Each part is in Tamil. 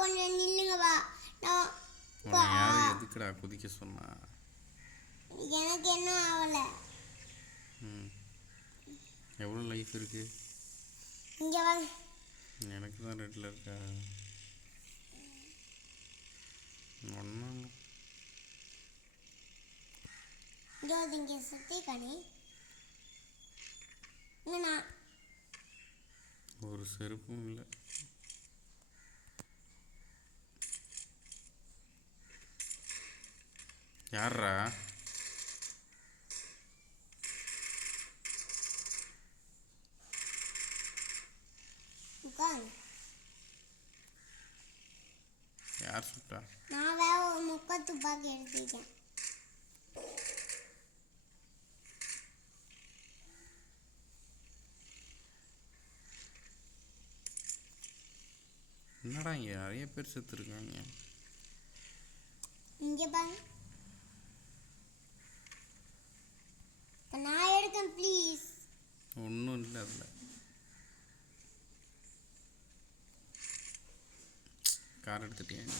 கொஞ்சம் நில்லுங்க வா. நான் யாரு எதுக்குடா குதிக்க சொன்னா? எனக்கு என்ன ஆகல. எவ்வளோ லைஃப் இருக்கு? இங்கே வா. எனக்கு தான் ரெட்டில் இருக்கா. ஒன்றும் இங்கே சுற்றி கணி இங்கண்ணா ஒரு செருப்பும் இல்லை. யார்ரா? யார் சுட்டா? நான் வேற ஒரு முக்க துப்பாக்கி எடுத்துருக்கேன். என்னடா இங்கே நிறைய பேர் செத்துருக்காங்க. இங்கே பாருங்க. நான் எடுக்கேன் ப்ளீஸ். ஒன்றும் இல்லை அதில். கார் எடுத்துட்டியா நீ?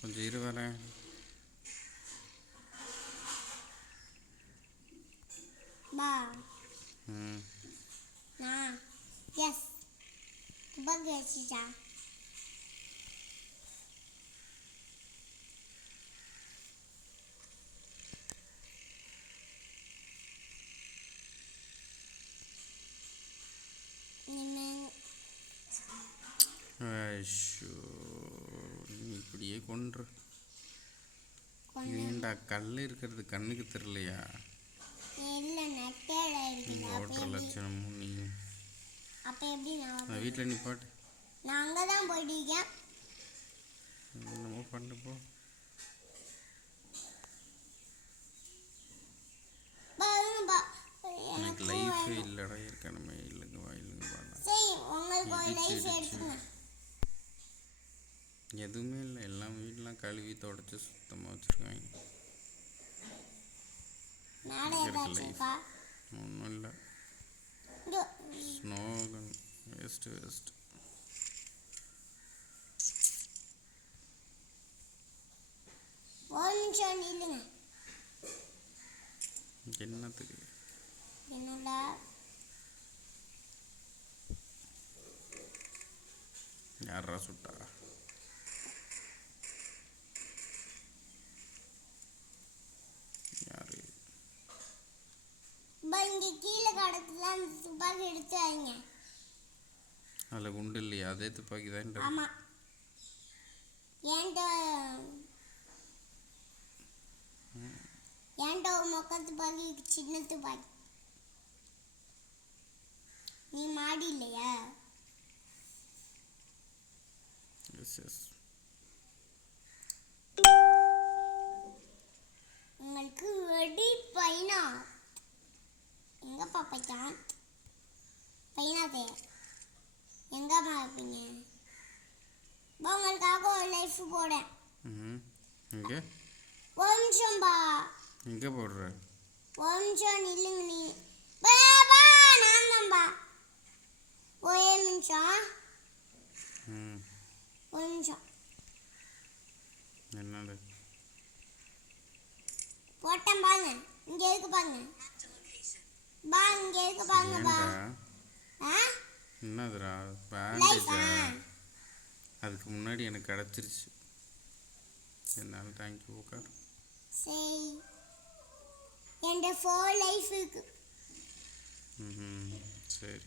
கொஞ்சம் இரு வரேன். பா நான் எஸ் துப்பாக்கி வச்சுட்டா. நீ இப்படியே கொன்று. ஏண்டா கல் இருக்கிறது கண்ணுக்கு தெரியலையா? இல்லை நெட்டேட இருக்குது. ஓட்டுற லட்சணமும் நீ. அப்போ எப்படி நான் வீட்டில் நிப்பாட்டு. நான் அங்கே தான் போயிட்டுருக்கேன். என்னமோ பண்ணு போ. எனக்கு லைஃபே இல்லைடா ஏற்கனவே. இல்லைங்க வா இல்லைங்க வாடா. சரி உங்களுக்கு ஒரு லைஃப் எடுத்துங்க. எதுவுமே இல்லை. எல்லாம் வீடெலாம் கழுவி தொடச்சி சுத்தமாக வச்சுருக்காங்க. ஒன்றும் இல்லை. ஸ்னோகன் வேஸ்ட்டு. ஒரு நிமிஷம் நில்லுங்க. என்னத்துக்கு? என்னடா யாரா சுட்டா? யாரு? இங்கே கீழே கடத்துல அந்த துப்பாக்கி எடுத்து வைங்க. அதில் குண்டு இல்லையா? அதே துப்பாக்கி தான். ஆமாம். ஏன்ட்ட ஒரு மொக்க துப்பாக்கி சின்ன துப்பாக்கி. நீ மாடி இல்லையா? உங்களுக்கு வெடி பைனா எங்க பாப்பா? பைனாதே எங்க பார்ப்பீங்க? உங்களுக்காக ஒரு லைஃப் போடேன். ஒரு நிமிஷம் பா. எங்கே போடுற? ஒரு நிமிஷம் நில்லுங்க. நீ நான் தான்பா. ஒரே நிமிஷம். ஒரு நிமிஷம். என்னது போட்டேன் பாருங்க. இங்கே இருக்கு பாருங்க. பா இங்கே இருக்கு பாருங்க பா. என்னதுடா? பேண்டேஜா? அதுக்கு முன்னாடி எனக்கு கிடச்சிருச்சு. என்னால் தேங்க்யூ. உட்கார். சரி என்கிட்ட 4 லைஃப் இருக்கு. சரி.